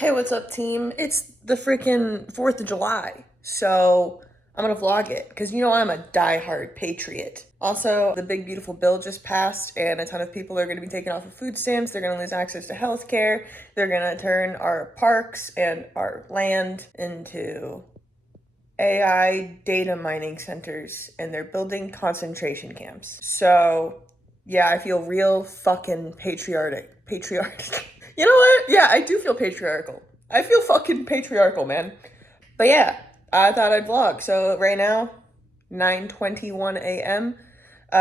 Hey, what's up, team? It's the freaking 4th of July, so I'm gonna vlog it because you know I'm a diehard patriot. Also, the big beautiful bill just passed, and a ton of people are gonna be taken off of food stamps. They're gonna lose access to healthcare. They're gonna turn our parks and our land into AI data mining centers, and they're building concentration camps. So, yeah, I feel real fucking patriotic. You know what? Yeah, I do feel patriarchal. I feel fucking patriarchal, man. But yeah, I thought I'd vlog. So right now, 9:21 a.m.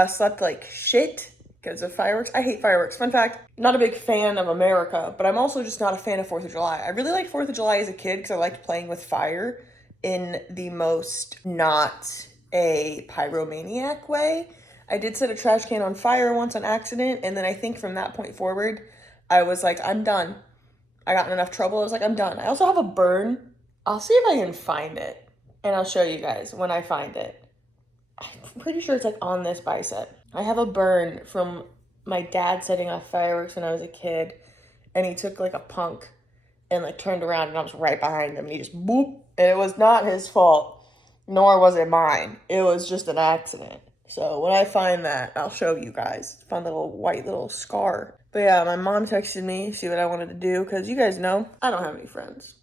Slept like shit because of fireworks. I hate fireworks. Fun fact, not a big fan of America, but I'm also just not a fan of 4th of July. I really liked 4th of July as a kid because I liked playing with fire in the most not a pyromaniac way. I did set a trash can on fire once on accident, and then I think from that point forward, I was like, I'm done. I got in enough trouble. I was like, I'm done. I also have a burn. I'll see if I can find it, and I'll show you guys when I find it. I'm pretty sure it's like on this bicep. I have a burn from my dad setting off fireworks when I was a kid, and he took like a punk and like turned around, and I was right behind him, and he just boop. And it was not his fault, nor was it mine. It was just an accident. So when I find that, I'll show you guys. Fun little white little scar. But yeah, my mom texted me, see what I wanted to do, because you guys know I don't have any friends.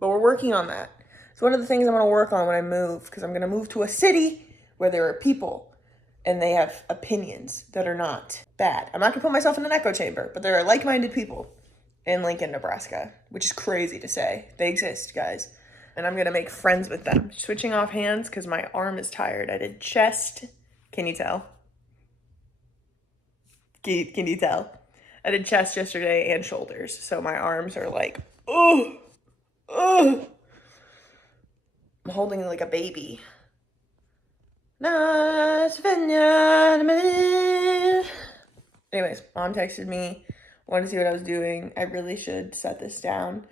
But we're working on that. It's one of the things I'm going to work on when I move, because I'm going to move to a city where there are people and they have opinions that are not bad. I'm not going to put myself in an echo chamber, but there are like-minded people in Lincoln, Nebraska, which is crazy to say. They exist, guys. And I'm going to make friends with them. Switching off hands because my arm is tired. I did chest. Can you tell? Can you tell? I did chest yesterday and shoulders. So my arms are like, oh, oh. I'm holding like a baby. Anyways, mom texted me, wanted to see what I was doing. I really should set this down.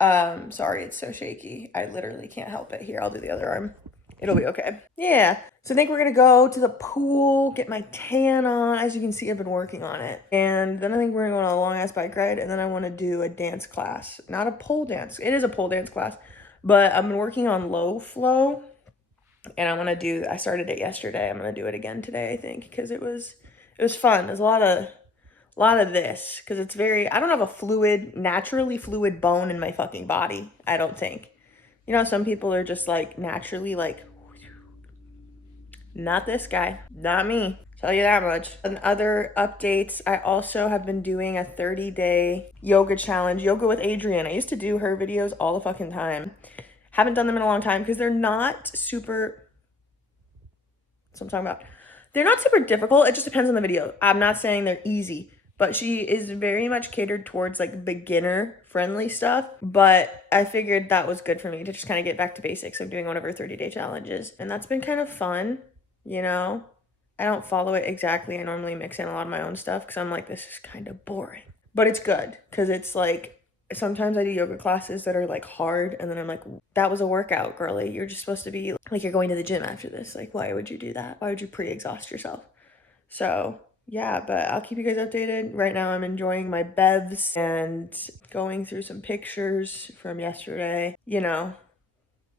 Sorry, it's so shaky. I literally can't help it. Here, I'll do the other arm. It'll be okay. Yeah. So I think we're gonna go to the pool, get my tan on. As you can see, I've been working on it. And then I think we're gonna go on a long ass bike ride, and then I wanna do a dance class. Not a pole dance. It is a pole dance class, but I've been working on low flow. And I started it yesterday. I'm gonna do it again today, I think, because it was fun. There's a lot of this, because it's I don't have a naturally fluid bone in my fucking body, I don't think. You know, some people are just like naturally like, not this guy, not me, tell you that much. And other updates, I also have been doing a 30-day yoga challenge, yoga with Adrienne. I used to do her videos all the fucking time. Haven't done them in a long time because they're not super, that's what I'm talking about. They're not super difficult. It just depends on the video. I'm not saying they're easy, but she is very much catered towards like beginner friendly stuff. But I figured that was good for me to just kind of get back to basics of doing one of her 30-day challenges. And that's been kind of fun, you know? I don't follow it exactly. I normally mix in a lot of my own stuff because I'm like, this is kind of boring. But it's good because it's like, sometimes I do yoga classes that are like hard, and then I'm like, that was a workout, girly. You're just supposed to be like, you're going to the gym after this. Like, why would you do that? Why would you pre-exhaust yourself? So yeah, but I'll keep you guys updated. Right now I'm enjoying my bevs and going through some pictures from yesterday, you know,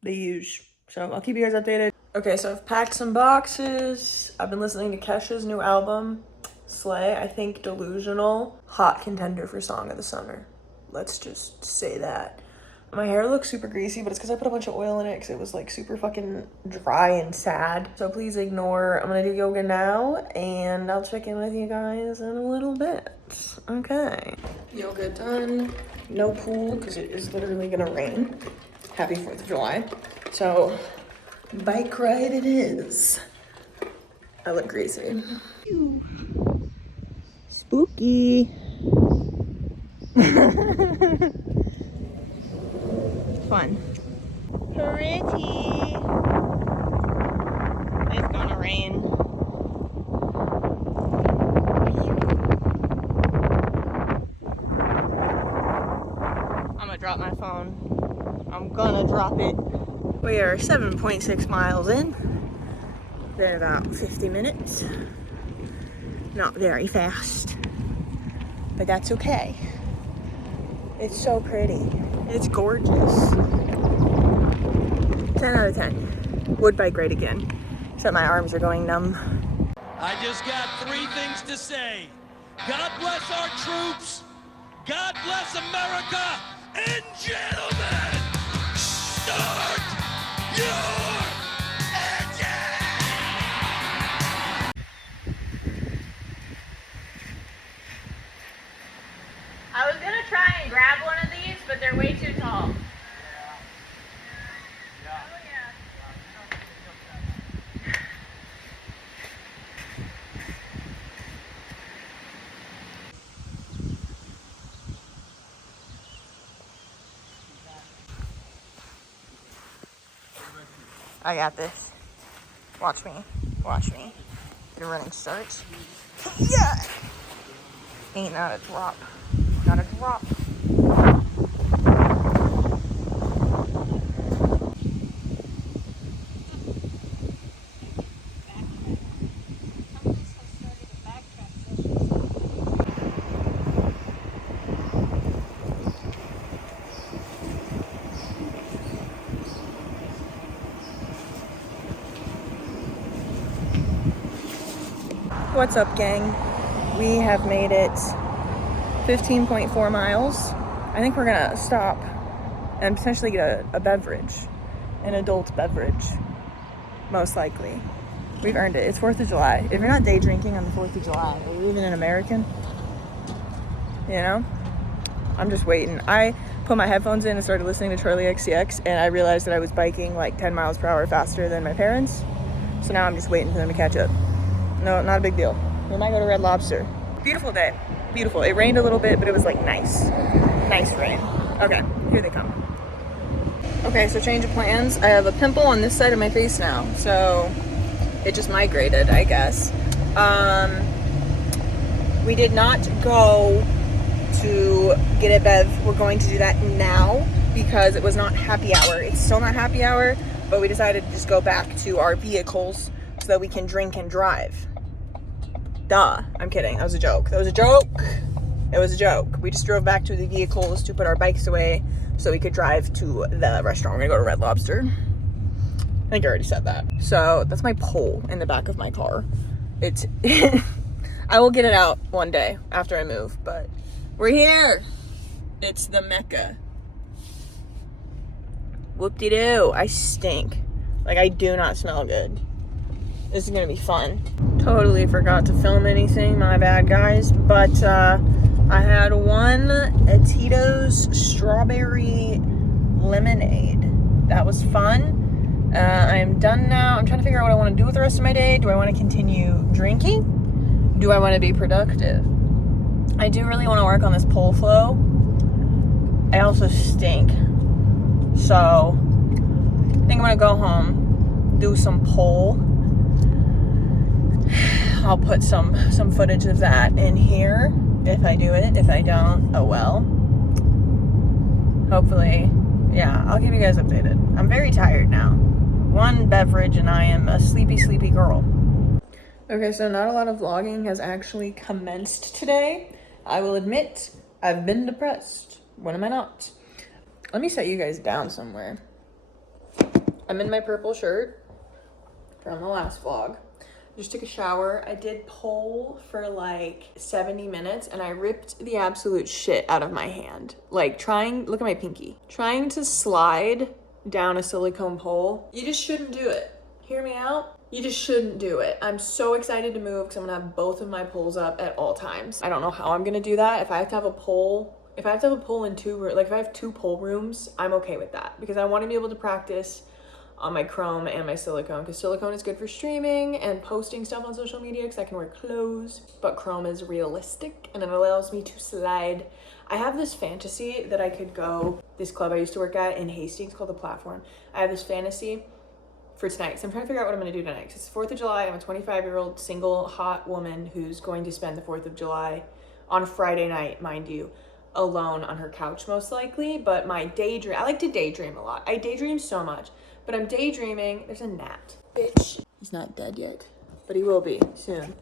the usual. So I'll keep you guys updated. Okay, so I've packed some boxes. I've been listening to Kesha's new album, Slay. I think Delusional, hot contender for Song of the Summer. Let's just say that. My hair looks super greasy, but it's because I put a bunch of oil in it because it was like super fucking dry and sad. So please ignore. I'm gonna do yoga now, and I'll check in with you guys in a little bit. Okay. Yoga done. No pool because it is literally gonna rain. Happy 4th of July. So bike ride it is. I look greasy. Spooky. Fun. Pretty. It's gonna rain. I'm gonna drop my phone. I'm gonna drop it. We are 7.6 miles in. Been about 50 minutes. Not very fast, but that's okay. It's so pretty. It's gorgeous. 10 out of 10. Would bike great again. Except my arms are going numb. I just got 3 things to say. God bless our troops. God bless America. And gentlemen, start your engine! I was gonna try and grab one of these, but they're way too tall. I got this. Watch me. Watch me. Get a running start. Yeah! Ain't not a drop. Not a drop. What's up, gang? We have made it 15.4 miles. I think we're gonna stop and potentially get a beverage, an adult beverage, most likely. We've earned it. It's 4th of July. If you're not day drinking on the 4th of July, are you even an American? You know? I'm just waiting. I put my headphones in and started listening to Charlie XCX, and I realized that I was biking like 10 miles per hour faster than my parents. So now I'm just waiting for them to catch up. No, not a big deal. We might go to Red Lobster. Beautiful day. Beautiful. It rained a little bit, but it was like nice. Nice rain. Okay, here they come. Okay, so change of plans. I have a pimple on this side of my face now, so it just migrated, I guess. We did not go to get a bev. We're going to do that now because it was not happy hour. It's still not happy hour, but we decided to just go back to our vehicles so that we can drink and drive. Duh. I'm kidding. That was a joke. That was a joke. It was a joke. We just drove back to the vehicles to put our bikes away so we could drive to the restaurant. We're gonna go to Red Lobster. I think I already said that. So that's my pole in the back of my car. It's I will get it out one day after I move, but we're here. It's the Mecca. Whoop-de-doo. I stink. Like, I do not smell good. This is gonna be fun. Totally forgot to film anything, my bad, guys. But I had one Tito's strawberry lemonade. That was fun. I'm done now. I'm trying to figure out what I want to do with the rest of my day. Do I want to continue drinking? Do I want to be productive? I do really want to work on this pole flow. I also stink. So I think I'm gonna go home, do some pole. I'll put some footage of that in here if I do it. If I don't, oh well. Hopefully, yeah, I'll keep you guys updated. I'm very tired now. One beverage and I am a sleepy, sleepy girl. Okay, so not a lot of vlogging has actually commenced today. I will admit, I've been depressed. When am I not? Let me set you guys down somewhere. I'm in my purple shirt from the last vlog. Just took a shower. I did pole for like 70 minutes and I ripped the absolute shit out of my hand. Like look at my pinky. Trying to slide down a silicone pole, you just shouldn't do it. Hear me out? You just shouldn't do it. I'm so excited to move because I'm gonna have both of my poles up at all times. I don't know how I'm gonna do that. If I have to have a pole in if I have 2 pole rooms, I'm okay with that because I want to be able to practice on my chrome and my silicone because silicone is good for streaming and posting stuff on social media because I can wear clothes, but chrome is realistic and it allows me to slide. I have this fantasy that I could go, this club I used to work at in Hastings called The Platform. I have this fantasy for tonight. So I'm trying to figure out what I'm going to do tonight. It's the 4th of July. I'm a 25-year-old single hot woman who's going to spend the 4th of July on Friday night, mind you, alone on her couch most likely. But my daydream, I like to daydream a lot. I daydream so much. But I'm daydreaming. There's a gnat. Bitch. He's not dead yet, but he will be soon.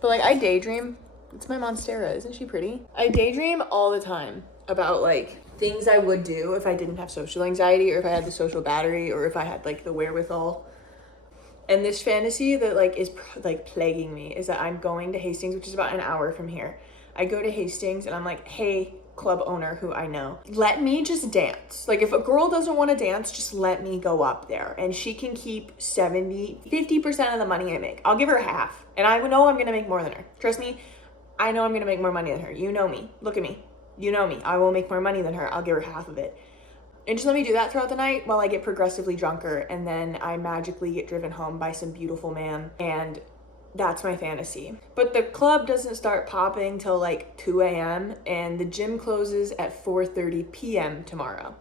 But like, I daydream. It's my Monstera. Isn't she pretty? I daydream all the time about like things I would do if I didn't have social anxiety, or if I had the social battery, or if I had like the wherewithal. And this fantasy that like is like plaguing me is that I'm going to Hastings, which is about an hour from here. I go to Hastings and I'm like, hey, club owner who I know, let me just dance. Like if a girl doesn't want to dance, just let me go up there and she can keep 50% of the money I make. I'll give her half, and I know I'm gonna make more than her. Trust me, I know I'm gonna make more money than her. You know me, look at me, you know me. I will make more money than her. I'll give her half of it. And just let me do that throughout the night while I get progressively drunker, and then I magically get driven home by some beautiful man, and that's my fantasy. But the club doesn't start popping till like 2 a.m. and the gym closes at 4:30 p.m. tomorrow.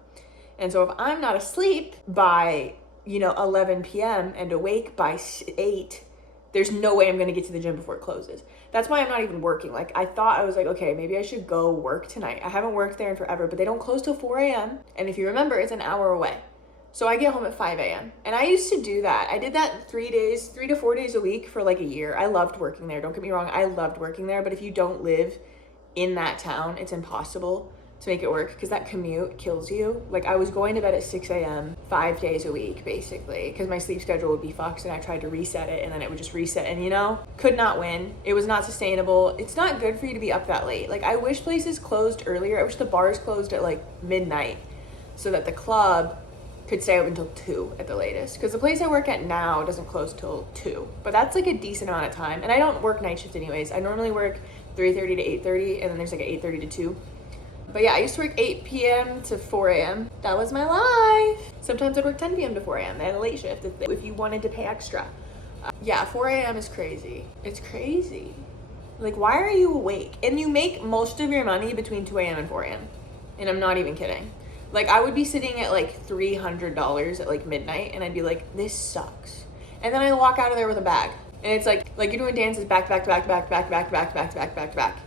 And so if I'm not asleep by, 11 p.m. and awake by 8, there's no way I'm gonna get to the gym before it closes. That's why I'm not even working. Like I thought, I was like, okay, maybe I should go work tonight. I haven't worked there in forever, but they don't close till 4 a.m. And if you remember, it's an hour away. So I get home at 5 a.m. And I used to do that. I did that 3 to 4 days a week for like a year. I loved working there. Don't get me wrong. I loved working there. But if you don't live in that town, it's impossible to make it work because that commute kills you. Like I was going to bed at 6 a.m. 5 days a week, basically, because my sleep schedule would be fucked, and I tried to reset it and then it would just reset, and could not win. It was not sustainable. It's not good for you to be up that late. Like I wish places closed earlier. I wish the bars closed at like midnight so that the club could stay open until 2 at the latest, because the place I work at now doesn't close till 2, but that's like a decent amount of time. And I don't work night shift anyways. I normally work 3:30 to 8:30, and then there's like an 8:30 to 2. But yeah, I used to work 8 p.m. to 4 a.m. That was my life. Sometimes I'd work 10 p.m. to 4 a.m. They had a late shift if you wanted to pay extra. Yeah, 4 a.m. is crazy. It's crazy. Like, why are you awake? And you make most of your money between 2 a.m. and 4 a.m. And I'm not even kidding. Like, I would be sitting at like $300 at like midnight, and I'd be like, this sucks. And then I walk out of there with a bag. And it's like you're doing dances back to back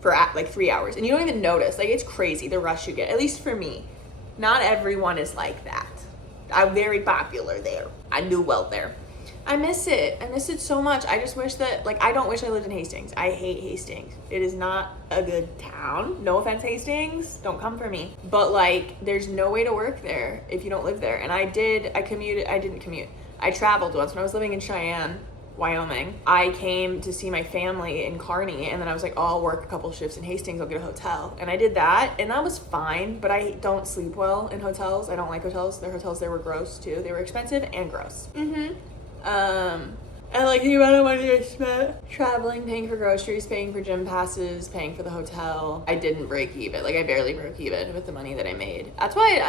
for like 3 hours, and you don't even notice. Like, it's crazy the rush you get, at least for me. Not everyone is like that. I'm very popular there. I do well there. I miss it. I miss it so much. I just wish that, like, I don't wish I lived in Hastings. I hate Hastings. It is not a good town. No offense, Hastings. Don't come for me. But, like, there's no way to work there if you don't live there. And I didn't commute. I traveled once when I was living in Cheyenne, Wyoming. I came to see my family in Kearney, and then I was like, oh, I'll work a couple shifts in Hastings. I'll get a hotel. And I did that, and that was fine, but I don't sleep well in hotels. I don't like hotels. Their hotels there were gross, too. They were expensive and gross. And like the amount of money I spent traveling, paying for groceries, paying for gym passes, paying for the hotel. I didn't break even. Like, I barely broke even with the money that I made. That's why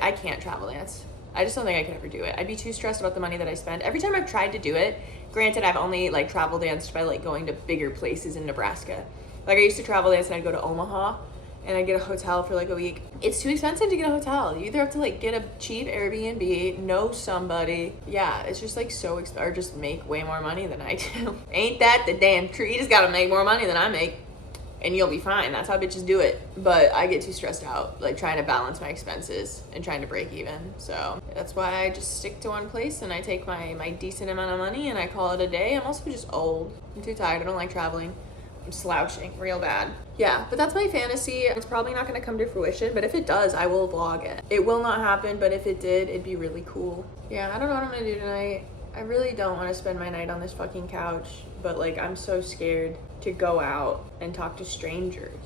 I can't travel dance. I just don't think I could ever do it. I'd be too stressed about the money that I spend. Every time I've tried to do it, granted, I've only like travel danced by like going to bigger places in Nebraska. Like, I used to travel dance and I'd go to Omaha and I'd get a hotel for like a week. It's too expensive to get a hotel. You either have to like get a cheap Airbnb, know somebody. Yeah, it's just like so or just make way more money than I do. Ain't that the damn truth? You just gotta make more money than I make, and you'll be fine. That's how bitches do it. But I get too stressed out, like trying to balance my expenses and trying to break even. So that's why I just stick to one place and I take my decent amount of money and I call it a day. I'm also just old. I'm too tired. I don't like traveling. I'm slouching real bad. Yeah, but that's my fantasy. It's probably not going to come to fruition, but if it does, I will vlog it. It will not happen, but if it did, it'd be really cool. Yeah, I don't know what I'm going to do tonight. I really don't want to spend my night on this fucking couch, but like, I'm so scared to go out and talk to strangers.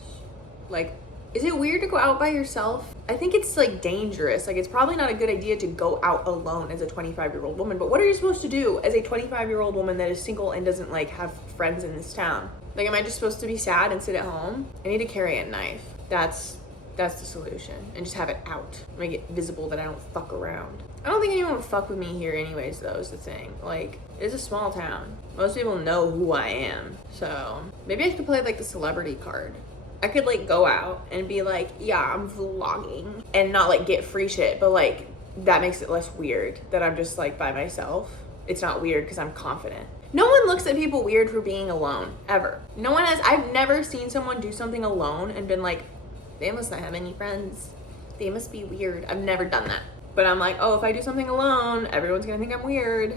Like, is it weird to go out by yourself? I think it's like dangerous. Like, it's probably not a good idea to go out alone as a 25-year-old woman, but what are you supposed to do as a 25-year-old woman that is single and doesn't like have friends in this town? Like, am I just supposed to be sad and sit at home? I need to carry a knife. That's the solution. And just have it out. Make it visible that I don't fuck around. I don't think anyone would fuck with me here anyways, though, is the thing. Like, it's a small town. Most people know who I am. So maybe I could play like the celebrity card. I could like go out and be like, yeah, I'm vlogging, and not like get free shit, but like that makes it less weird that I'm just like by myself. It's not weird because I'm confident. No one looks at people weird for being alone, ever. No one has. I've never seen someone do something alone and been like, they must not have any friends. They must be weird. I've never done that. But I'm like, oh, if I do something alone, everyone's gonna think I'm weird.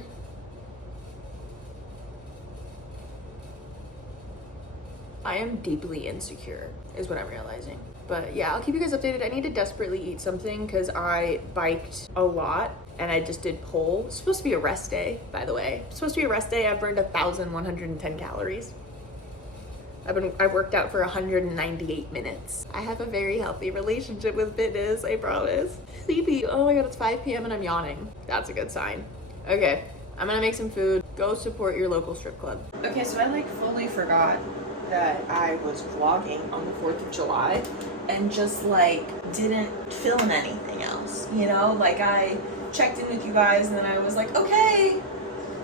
I am deeply insecure, is what I'm realizing. But yeah, I'll keep you guys updated. I need to desperately eat something because I biked a lot and I just did pole. It's supposed to be a rest day, by the way. It's supposed to be a rest day. I burned 1,110 calories. I worked out for 198 minutes. I have a very healthy relationship with fitness, I promise. Sleepy. Oh my god, it's 5 p.m. and I'm yawning. That's a good sign. Okay, I'm gonna make some food. Go support your local strip club. Okay, so I like fully forgot that I was vlogging on the 4th of July and just like didn't film anything else, you know? Like I checked in with you guys and then I was like, okay,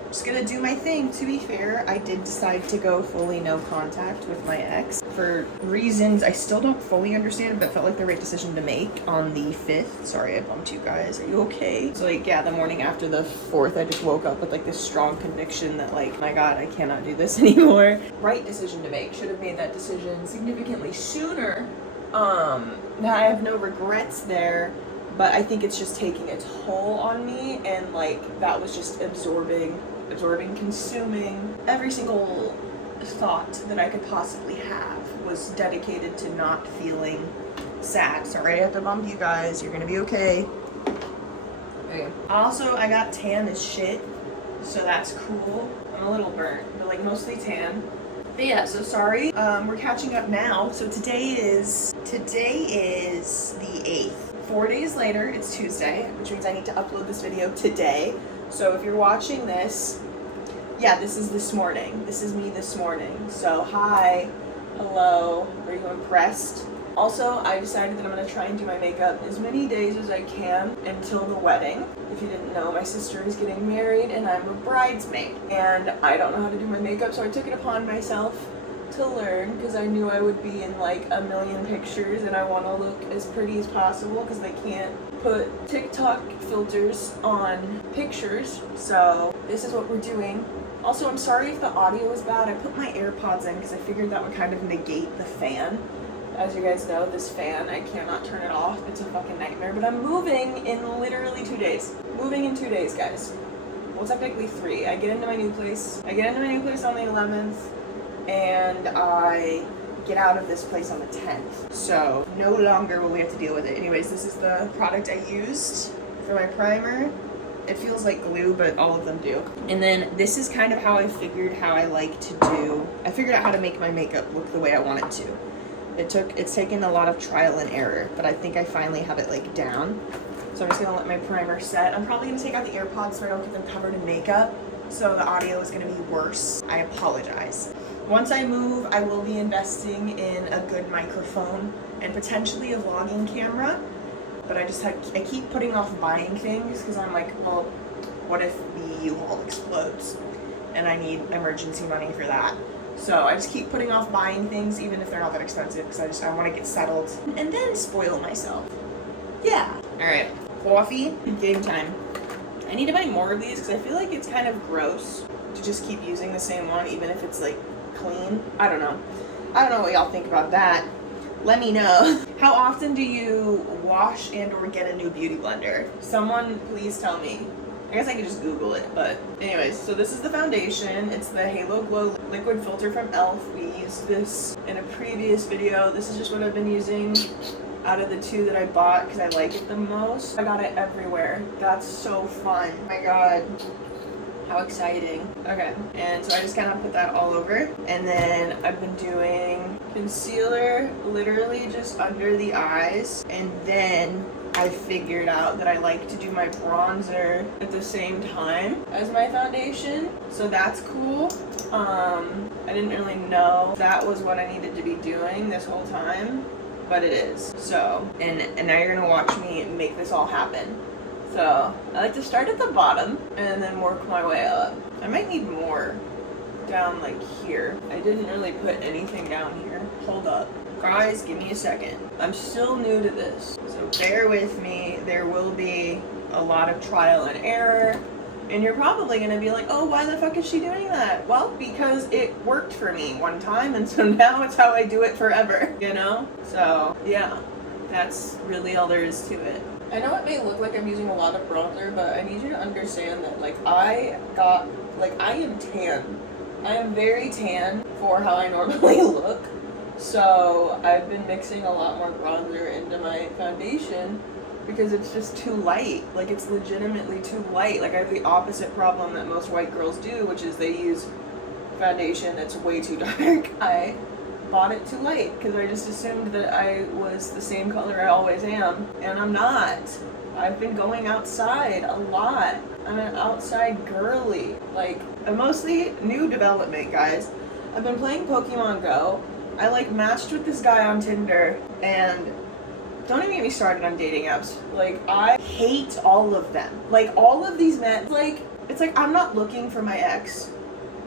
just gonna do my thing. To be fair, I did decide to go fully no contact with my ex for reasons I still don't fully understand, but felt like the right decision to make on the 5th. Sorry, I bumped you guys. Are you okay? So like, yeah, the morning after the 4th, I just woke up with like this strong conviction that like, my God, I cannot do this anymore. Right decision to make. Should have made that decision significantly sooner. Now I have no regrets there, but I think it's just taking a toll on me, and like that was just absorbing, consuming every single thought that I could possibly have was dedicated to not feeling sad. Sorry I have to bump you guys. You're gonna be okay. Okay. Also, I got tan as shit, so that's cool. I'm a little burnt, but like mostly tan. But yeah, so sorry. We're catching up now. So today is the 8th. 4 days later, it's Tuesday, which means I need to upload this video today. So if you're watching this, yeah, this is this morning. This is me this morning. So hi, hello, are you impressed? Also, I decided that I'm gonna try and do my makeup as many days as I can until the wedding. If you didn't know, my sister is getting married and I'm a bridesmaid. And I don't know how to do my makeup, so I took it upon myself to learn because I knew I would be in like a million pictures and I want to look as pretty as possible because they can't put TikTok filters on pictures. So this is what we're doing. Also, I'm sorry if the audio is bad. I put my AirPods in because I figured that would kind of negate the fan. As you guys know, this fan, I cannot turn it off. It's a fucking nightmare. But I'm moving in literally 2 days. Moving in 2 days, guys. Well, technically 3. I get into my new place. on the 11th. And I get out of this place on the 10th. So no longer will we have to deal with it. Anyways, this is the product I used for my primer. It feels like glue, but all of them do. And then this is kind of how I figured how I like to do. I figured out how to make my makeup look the way I want it to. It's taken a lot of trial and error, but I think I finally have it like down. So I'm just gonna let my primer set. I'm probably gonna take out the AirPods so I don't get them covered in makeup. So the audio is gonna be worse. I apologize. Once I move, I will be investing in a good microphone and potentially a vlogging camera. But I keep putting off buying things because I'm like, well, what if the yeehaw explodes? And I need emergency money for that. So I just keep putting off buying things even if they're not that expensive because I want to get settled and then spoil myself. Yeah. All right. Coffee. Game time. I need to buy more of these because I feel like it's kind of gross to just keep using the same one even if it's like clean. I don't know what y'all think about that. Let me know. How often do you wash and or get a new beauty blender? Someone please tell me. I guess I could just Google it, but anyways, so this is the foundation. It's the Halo Glow Liquid Filter from e.l.f. We used this in a previous video. This is just what I've been using out of the 2 that I bought because I like it the most. I got it everywhere. That's so fun. Oh my god. How exciting. Okay, and so I just kind of put that all over. And then I've been doing concealer literally just under the eyes. And then I figured out that I like to do my bronzer at the same time as my foundation. So that's cool. I didn't really know that was what I needed to be doing this whole time, but it is. So, and now you're gonna watch me make this all happen. So I like to start at the bottom and then work my way up. I might need more down like here. I didn't really put anything down here. Hold up. Guys, give me a second. I'm still new to this, so bear with me. There will be a lot of trial and error. And you're probably gonna be like, oh, why the fuck is she doing that? Well, because it worked for me one time, and so now it's how I do it forever, you know? So, yeah, that's really all there is to it. I know it may look like I'm using a lot of bronzer, but I need you to understand that, like, I am tan. I am very tan for how I normally look. So I've been mixing a lot more bronzer into my foundation because it's just too light. Like, it's legitimately too light. Like, I have the opposite problem that most white girls do, which is they use foundation that's way too dark. I bought it too light because I just assumed that I was the same color I always am, and I'm not. I've been going outside a lot. I'm an outside girly. Like, I'm mostly new development, guys. I've been playing Pokemon Go. I like matched with this guy on Tinder, and don't even get me started on dating apps. Like, I hate all of them. Like, all of these men, like, it's like I'm not looking for my ex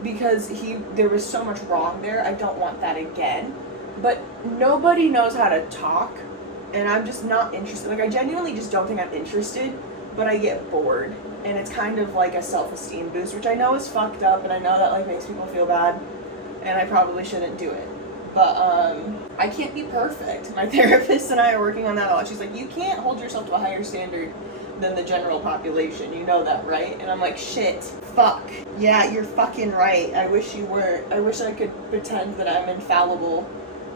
because there was so much wrong there. I don't want that again. But nobody knows how to talk, and I'm just not interested. Like, I genuinely just don't think I'm interested, but I get bored. And it's kind of like a self-esteem boost, which I know is fucked up, and I know that, like, makes people feel bad, and I probably shouldn't do it. But I can't be perfect. My therapist and I are working on that a lot. She's like, you can't hold yourself to a higher standard than the general population. You know that, right? And I'm like, shit, fuck. Yeah, you're fucking right. I wish you weren't. I wish I could pretend that I'm infallible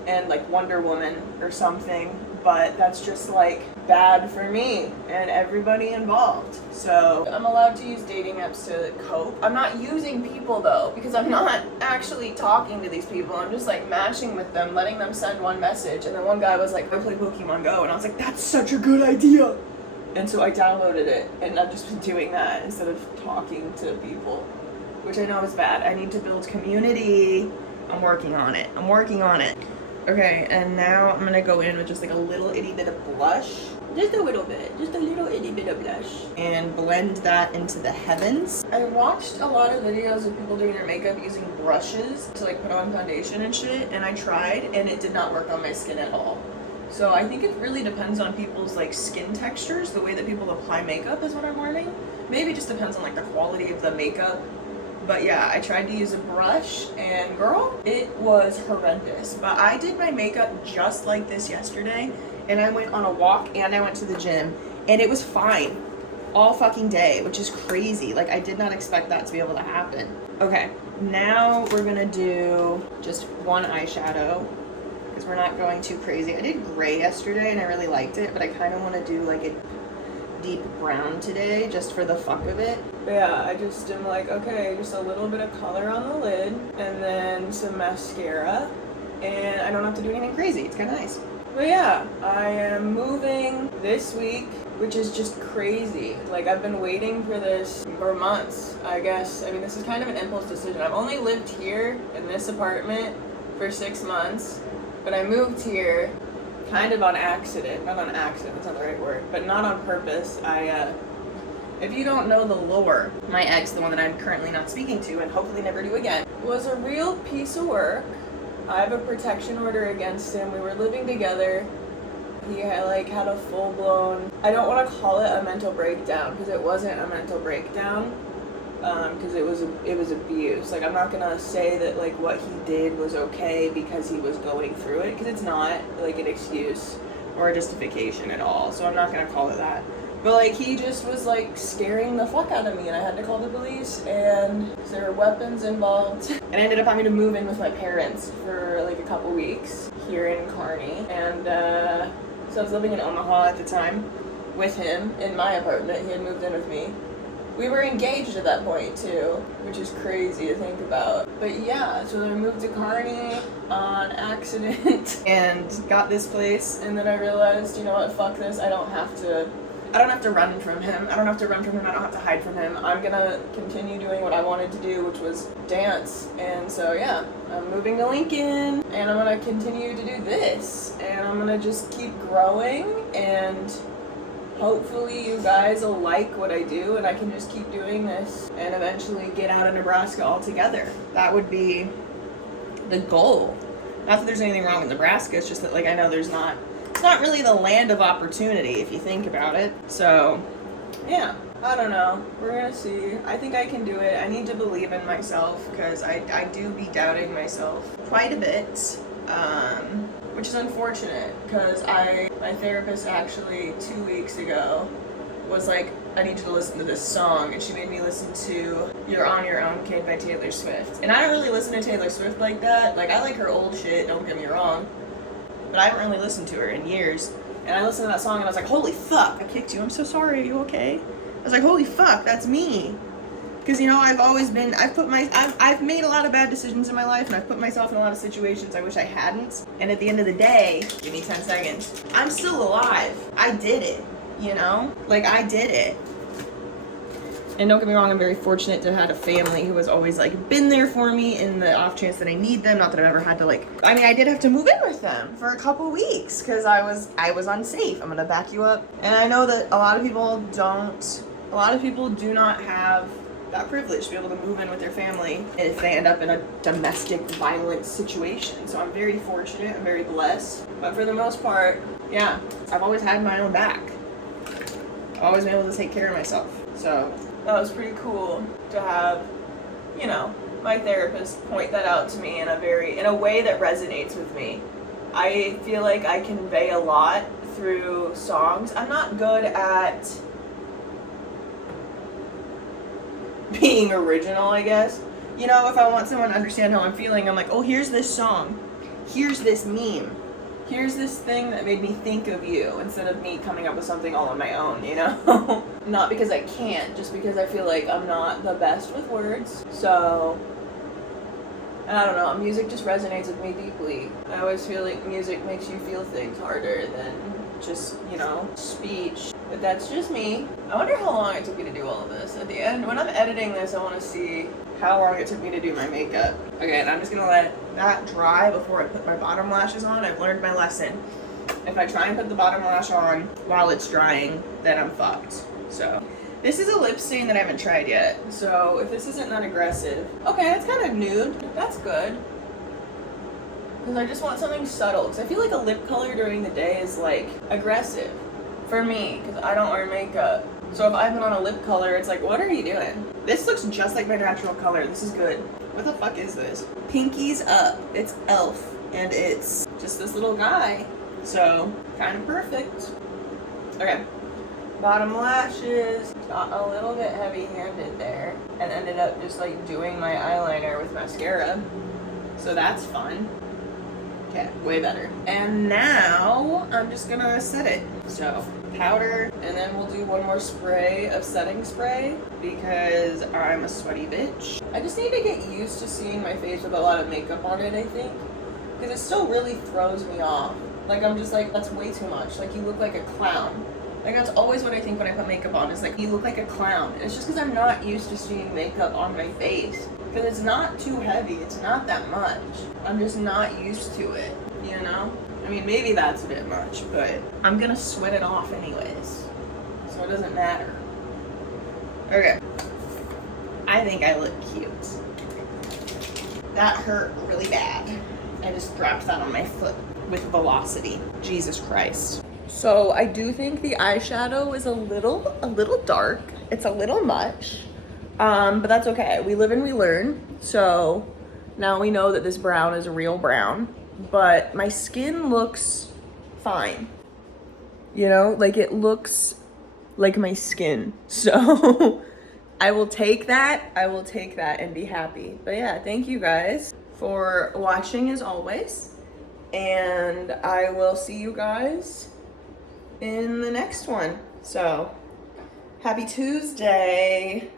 and like Wonder Woman or something. But that's just like bad for me and everybody involved. So I'm allowed to use dating apps to cope. I'm not using people though, because I'm not actually talking to these people. I'm just like matching with them, letting them send one message. And then one guy was like, I play Pokemon Go. And I was like, that's such a good idea. And so I downloaded it, and I've just been doing that instead of talking to people, which I know is bad. I need to build community. I'm working on it. Okay, and now I'm gonna go in with just like a little itty bit of blush. Just a little itty bit of blush. And blend that into the heavens. I watched a lot of videos of people doing their makeup using brushes to like put on foundation and shit, and I tried, and it did not work on my skin at all. So I think it really depends on people's like skin textures, the way that people apply makeup is what I'm learning. Maybe it just depends on like the quality of the makeup. But yeah, I tried to use a brush, and girl, it was horrendous. But I did my makeup just like this yesterday, and I went on a walk and I went to the gym, and it was fine all fucking day, which is crazy. Like, I did not expect that to be able to happen. Okay, now we're gonna do just one eyeshadow because we're not going too crazy. I did gray yesterday and I really liked it, but I kind of want to do like a deep brown today just for the fuck of it. But yeah, I just am like, okay, just a little bit of color on the lid and then some mascara, and I don't have to do anything crazy. It's kind of nice. But yeah, I am moving this week, which is just crazy. Like, I've been waiting for this for months, I guess. I mean, this is kind of an impulse decision. I've only lived here in this apartment for 6 months, but I moved here kind of on accident. Not on accident, that's not the right word, but not on purpose. If you don't know the lore, my ex, the one that I'm currently not speaking to and hopefully never do again, was a real piece of work. I have a protection order against him. We were living together. He had a full-blown, I don't want to call it a mental breakdown because it wasn't a mental breakdown, because it was abuse. Like, I'm not gonna say that like what he did was okay because he was going through it, because it's not like an excuse or a justification at all. So I'm not gonna call it that. But like, he just was like scaring the fuck out of me, and I had to call the police, and there were weapons involved. And I ended up having to move in with my parents for like a couple weeks here in Kearney. And so I was living in Omaha at the time with him in my apartment. He had moved in with me. We were engaged at that point too, which is crazy to think about. But yeah, so then I moved to Kearney on accident and got this place, and then I realized, you know what, fuck this, I don't have to run from him. I don't have to hide from him. I'm gonna continue doing what I wanted to do, which was dance. And so yeah, I'm moving to Lincoln, and I'm gonna continue to do this, and I'm gonna just keep growing, and hopefully you guys will like what I do, and I can just keep doing this and eventually get out of Nebraska altogether. That would be the goal. Not that there's anything wrong with Nebraska, it's just that like I know it's not really the land of opportunity if you think about it. So yeah, I don't know. We're gonna see. I think I can do it. I need to believe in myself because I do be doubting myself quite a bit. Which is unfortunate because my therapist actually 2 weeks ago was like, I need you to listen to this song, and she made me listen to You're On Your Own Kid by Taylor Swift. And I don't really listen to Taylor Swift like that. Like, I like her old shit, don't get me wrong, but I haven't really listened to her in years. And I listened to that song and I was like, holy fuck, I kicked you, I'm so sorry, are you okay? I was like, holy fuck, that's me. Because, you know, I've made a lot of bad decisions in my life, and I've put myself in a lot of situations I wish I hadn't. And at the end of the day, give me 10 seconds, I'm still alive. I did it, you know? Like, I did it. And don't get me wrong, I'm very fortunate to have had a family who has always, like, been there for me in the off chance that I need them. Not that I've ever had to, like, I mean, I did have to move in with them for a couple weeks because I was unsafe. I'm gonna back you up. And I know that a lot of people do not have that privilege to be able to move in with their family if they end up in a domestic violence situation. So I'm very fortunate, I'm very blessed. But for the most part, yeah, I've always had my own back. I've always been able to take care of myself. So that was pretty cool to have, you know, my therapist point that out to me in a way that resonates with me. I feel like I convey a lot through songs. I'm not good at being original, I guess. You know, if I want someone to understand how I'm feeling, I'm like, oh, here's this song, here's this meme, here's this thing that made me think of you, instead of me coming up with something all on my own, you know? Not because I can't, just because I feel like I'm not the best with words. So, and I don't know, music just resonates with me deeply. I always feel like music makes you feel things harder than just, you know, speech. But that's just me. I wonder how long it took me to do all of this. At the end, when I'm editing this, I want to see how long it took me to do my makeup. Okay, and I'm just gonna let that dry before I put my bottom lashes on. I've learned my lesson. If I try and put the bottom lash on while it's drying, then I'm fucked. So, this is a lip stain that I haven't tried yet. So, if this isn't that aggressive. Okay, it's kind of nude. That's good. Because I just want something subtle. Because I feel like a lip color during the day is, like, aggressive. For me, because I don't wear makeup. So if I put on a lip color, it's like, what are you doing? This looks just like my natural color. This is good. What the fuck is this? Pinkies Up. It's Elf. And it's just this little guy. So, kind of perfect. Okay. Bottom lashes. Got a little bit heavy-handed there. And ended up just like doing my eyeliner with mascara. So that's fun. Okay, way better. And now I'm just gonna set it. So powder, and then we'll do one more spray of setting spray because I'm a sweaty bitch. I just need to get used to seeing my face with a lot of makeup on it, I think, because it still really throws me off. Like, I'm just like, that's way too much. Like, you look like a clown. Like, that's always what I think when I put makeup on, is like, you look like a clown. And it's just because I'm not used to seeing makeup on my face. Because it's not too heavy, it's not that much. I'm just not used to it, you know? I mean, maybe that's a bit much, but I'm gonna sweat it off anyways. So it doesn't matter. Okay. I think I look cute. That hurt really bad. I just dropped that on my foot with velocity. Jesus Christ. So I do think the eyeshadow is a little dark. It's a little much. But that's okay. We live and we learn. So now we know that this brown is a real brown. But my skin looks fine. You know, like, it looks like my skin. So I will take that. I will take that and be happy. But yeah, thank you guys for watching as always. And I will see you guys in the next one. So happy Tuesday.